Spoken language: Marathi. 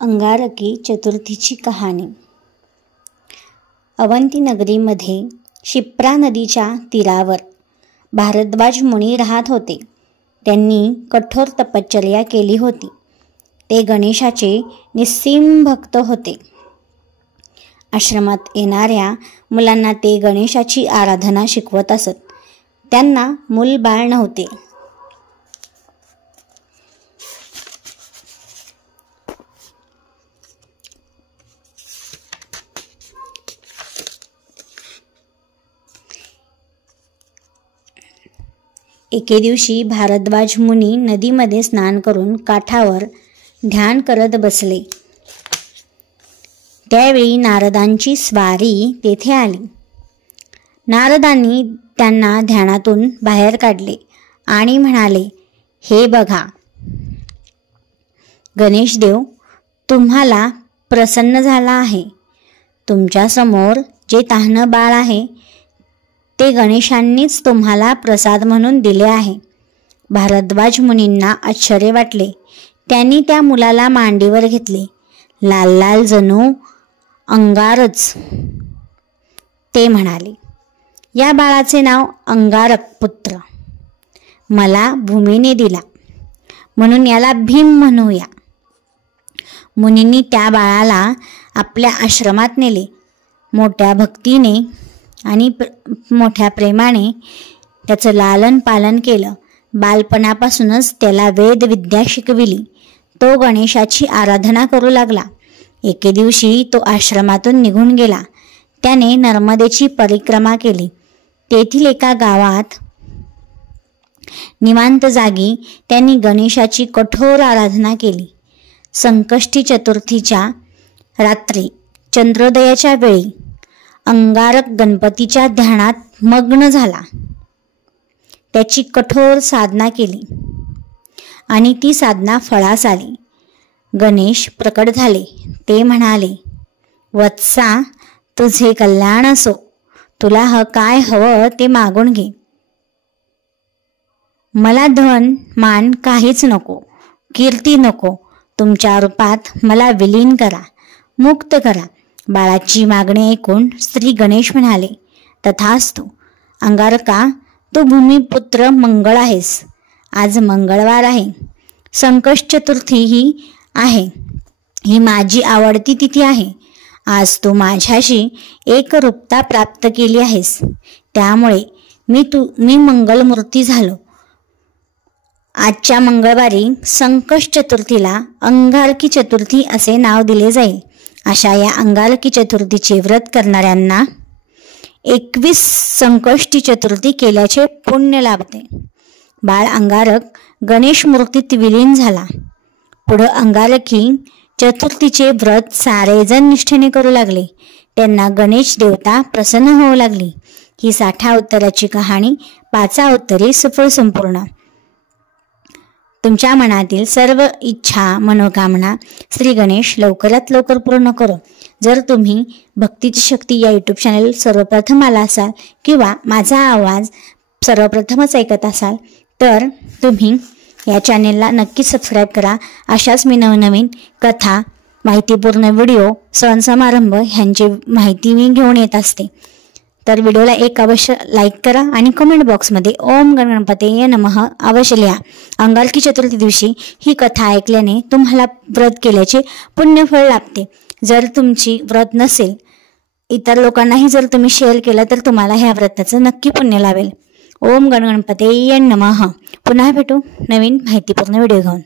अंगारकी चतुर्थीची कहाणी। अवंती नगरीमध्ये शिप्रा नदीच्या तीरावर भारद्वाज मुनी राहत होते। त्यांनी कठोर तपश्चर्या केली होती। ते गणेशाचे निस्सीम भक्त होते। आश्रमात येणाऱ्या मुलांना ते गणेशाची आराधना शिकवत असत। त्यांना मूलबाळ नव्हते। एके दिवशी भारद्वाज मुनी नदीमध्ये स्नान करून काठावर ध्यान करत बसले। त्यावेळी नारदांची स्वारी तेथे आली। नारदांनी त्यांना ध्यानातून बाहेर काढले आणि म्हणाले, हे बघा गणेश देव, तुम्हाला प्रसन्न झाला आहे। तुमच्या समोर जे तहानं बाळ आहे ते गणेशांनीच तुम्हाला प्रसाद म्हणून दिले आहे। भारद्वाज मुनींना आश्चर्य वाटले। त्यांनी त्या मुलाला मांडीवर घेतले। लाल लाल जणू अंगारच। ते म्हणाले, या बाळाचे नाव अंगारक पुत्र मला भूमीने दिला, म्हणून याला भीम म्हणूया। मुनींनी त्या बाळाला आपल्या आश्रमात नेले। मोठ्या भक्तीने आणि मोठ्या प्रेमाने त्याचं लालन पालन केलं। बालपणापासूनच त्याला वेद विद्या शिकविली। तो गणेशाची आराधना करू लागला। एके दिवशी तो आश्रमातून निघून गेला। त्याने नर्मदेची परिक्रमा केली। तेथील एका गावात निवांत जागी त्यांनी गणेशाची कठोर आराधना केली। संकष्टी चतुर्थीच्या रात्री चंद्रोदयाच्या वेळी अंगारक गणपतीच्या ध्यानात मग्न झाला। त्याची कठोर साधना केली आणि ती साधना फळास आली। गणेश प्रकट झाले। ते म्हणाले, वत्सा, तुझे कल्याण असो। तुला काय हवं ते मागून घे। मला धन मान काहीच नको, कीर्ती नको। तुमच्या रूपात मला विलीन करा, मुक्त करा। बाळाची मागणी ऐकून श्री गणेश म्हणाले, तथास्तु। अंगारका, तू भूमिपुत्र मंगळ आहेस। आज मंगळवार आहे। संकष्ट चतुर्थी ही आहे। ही माझी आवडती तिथी आहे। आज तू माझ्याशी एकरूपता प्राप्त केली आहेस। त्यामुळे मी मंगलमूर्ती झालो। आजच्या मंगळवारी संकष्ट चतुर्थीला अंगारकी चतुर्थी असे नाव दिले जाईल। अशा या अंगारकी चतुर्थीचे व्रत करणाऱ्यांना 21 संकष्टी चतुर्थी केल्याचे पुण्य लाभते। बाळ अंगारक गणेश मूर्तीत विलीन झाला। पुढे अंगारकी चतुर्थीचे व्रत सारेजण निष्ठेने करू लागले। त्यांना गणेश देवता प्रसन्न होऊ लागली। ही 60 उत्तराची कहाणी 5 उत्तरे सफळ संपूर्ण। तुमच्या मनातील सर्व इच्छा मनोकामना श्री गणेश लवकरात लवकर पूर्ण करो। जर तुम्ही भक्तीची शक्ती या यूट्यूब चॅनल सर्वप्रथम आला असाल किंवा माझा आवाज सर्वप्रथमच ऐकत असाल तर तुम्ही या चॅनेलला नक्कीच सबस्क्राईब करा। अशाच मी नवनवीन कथा, माहितीपूर्ण व्हिडिओ, सण समारंभ ह्यांची माहिती मी घेऊन येत असते। तर व्हिडिओला एक अवश्य लाईक करा आणि कमेंट बॉक्समध्ये ओम गणपतये नमः अवश्य लिहा। अंगारकी चतुर्थी दिवशी ही कथा ऐकल्याने तुम्हाला व्रत केल्याचे पुण्यफळ लाभते। जर तुमची व्रत नसेल, इतर लोकांनाही जर तुम्ही शेअर केलं तर तुम्हाला ह्या व्रताचं नक्की पुण्य लाभेल। ओम गणपतये नमः। पुन्हा भेटू नवीन माहितीपूर्ण व्हिडिओ घेऊन।